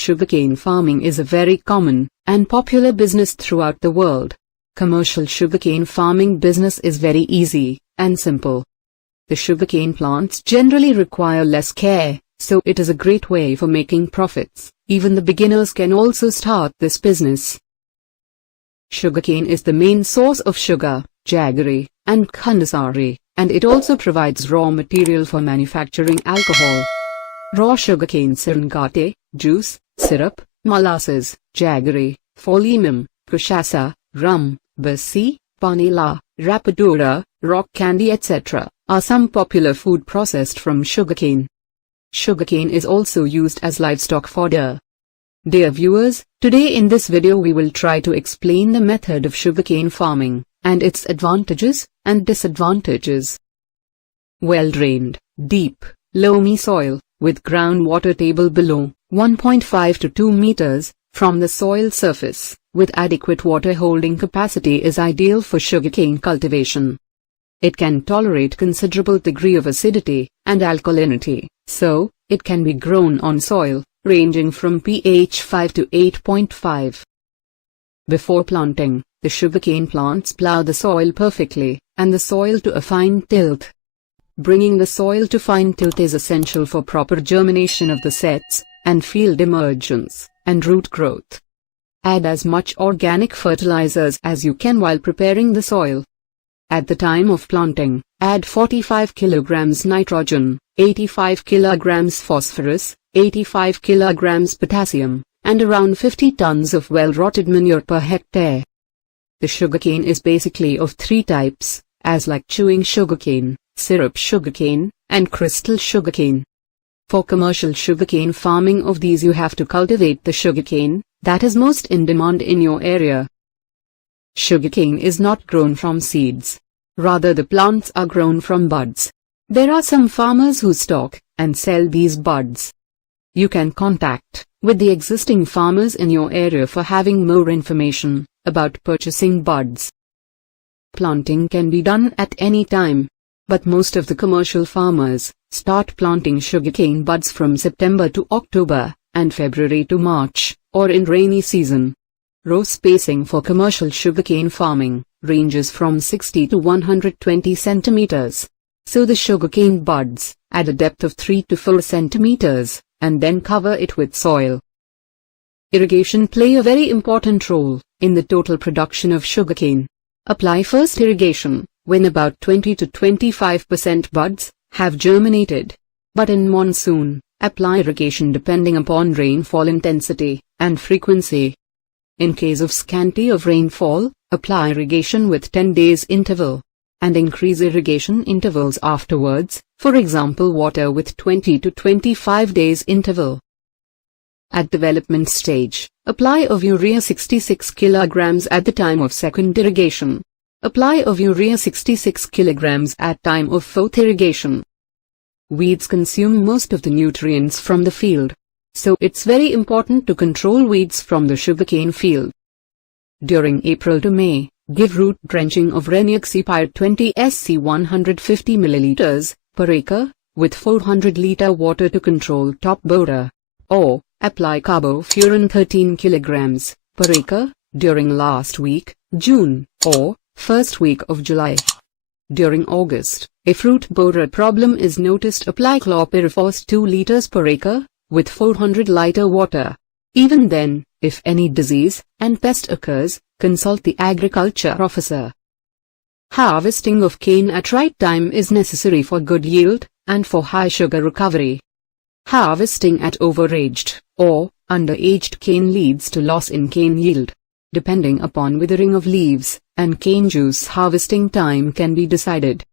Sugarcane farming is a very common and popular business throughout the world. Commercial sugarcane farming business is very easy and simple. The sugarcane plants generally require less care, so it is a great way for making profits. Even the beginners can also start this business. Sugarcane is the main source of sugar, jaggery, and khandsari, and it also provides raw material for manufacturing alcohol. Raw sugarcane nganten, juice, syrup, molasses, jaggery, falemum, cachaca, rum, basi, panela, rapadura, rock candy etc. are some popular food processed from sugarcane. Sugarcane is also used as livestock fodder. Dear viewers, today in this video we will try to explain the method of sugarcane farming, and its advantages and disadvantages. Well-drained, deep, loamy soil, with groundwater table below 1.5 to 2 meters from the soil surface, with adequate water holding capacity is ideal for sugarcane cultivation. It can tolerate considerable degree of acidity and alkalinity, so it can be grown on soil ranging from pH 5 to 8.5. Before planting, the sugarcane plants plow the soil perfectly, and the soil to a fine tilth. Bringing the soil to fine tilth is essential for proper germination of the sets, and field emergence, and root growth. Add as much organic fertilizers as you can while preparing the soil. At the time of planting, add 45 kg nitrogen, 85 kg phosphorus, 85 kg potassium, and around 50 tons of well-rotted manure per hectare. The sugarcane is basically of three types, as like chewing sugarcane, syrup sugarcane, and crystal sugarcane. For commercial sugarcane farming of these you have to cultivate the sugarcane that is most in demand in your area. Sugarcane is not grown from seeds. Rather the plants are grown from buds. There are some farmers who stock and sell these buds. You can contact with the existing farmers in your area for having more information about purchasing buds. Planting can be done at any time, but most of the commercial farmers start planting sugarcane buds from September to October and February to March, or in rainy season. Row spacing for commercial sugarcane farming ranges from 60 to 120 centimeters. Sow the sugarcane buds at a depth of 3 to 4 centimeters, and then cover it with soil. Irrigation play a very important role in the total production of sugarcane. Apply first irrigation when about 20 to 25% buds have germinated. But in monsoon, apply irrigation depending upon rainfall intensity and frequency. In case of scanty of rainfall, apply irrigation with 10 days interval, and increase irrigation intervals afterwards, for example water with 20 to 25 days interval. At development stage, apply of urea 66 kg at the time of second irrigation. Apply of urea 66 kg at time of fourth irrigation. Weeds consume most of the nutrients from the field, so it's very important to control weeds from the sugarcane field. During April to May, give root drenching of Renioxipyr 20 SC 150 ml per acre, with 400 liter water to control top borer, or apply carbofuran 13 kg per acre during last week, June, or first week of July. During August, if root borer problem is noticed, apply chlorpyrifos 2 liters per acre, with 400 liter water. Even then, if any disease and pest occurs, consult the agriculture officer. Harvesting of cane at right time is necessary for good yield and for high sugar recovery. Harvesting at overaged or underaged cane leads to loss in cane yield. Depending upon withering of leaves and cane juice, harvesting time can be decided.